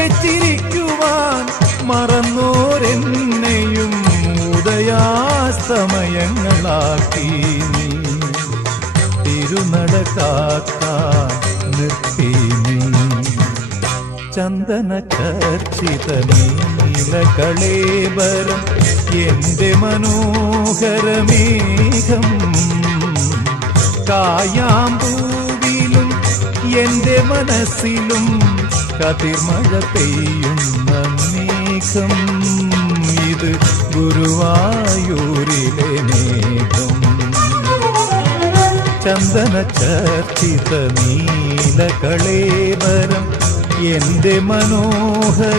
ഉറക്കെ ചിരിക്കുവാൻ മറന്നോരെന്നെയും ഉദയാസ്തമയങ്ങളാക്കി നീ തിരുനട കാക്കാൻ നിർത്തി നീ ചന്ദന ചർച്ചിത നീലകളേബരം എന്റെ മനോഹരമേഘം കായാമ്പൂവിലും എന്റെ മനസ്സിലും കതിർമഴ പെയ്യുന്ന മേഘം ഇത് ഗുരുവായൂരിലെ മേഘം ചന്ദന ചർച്ചിത നീലകളേബരം എന്റെ മനോഹരമേഘം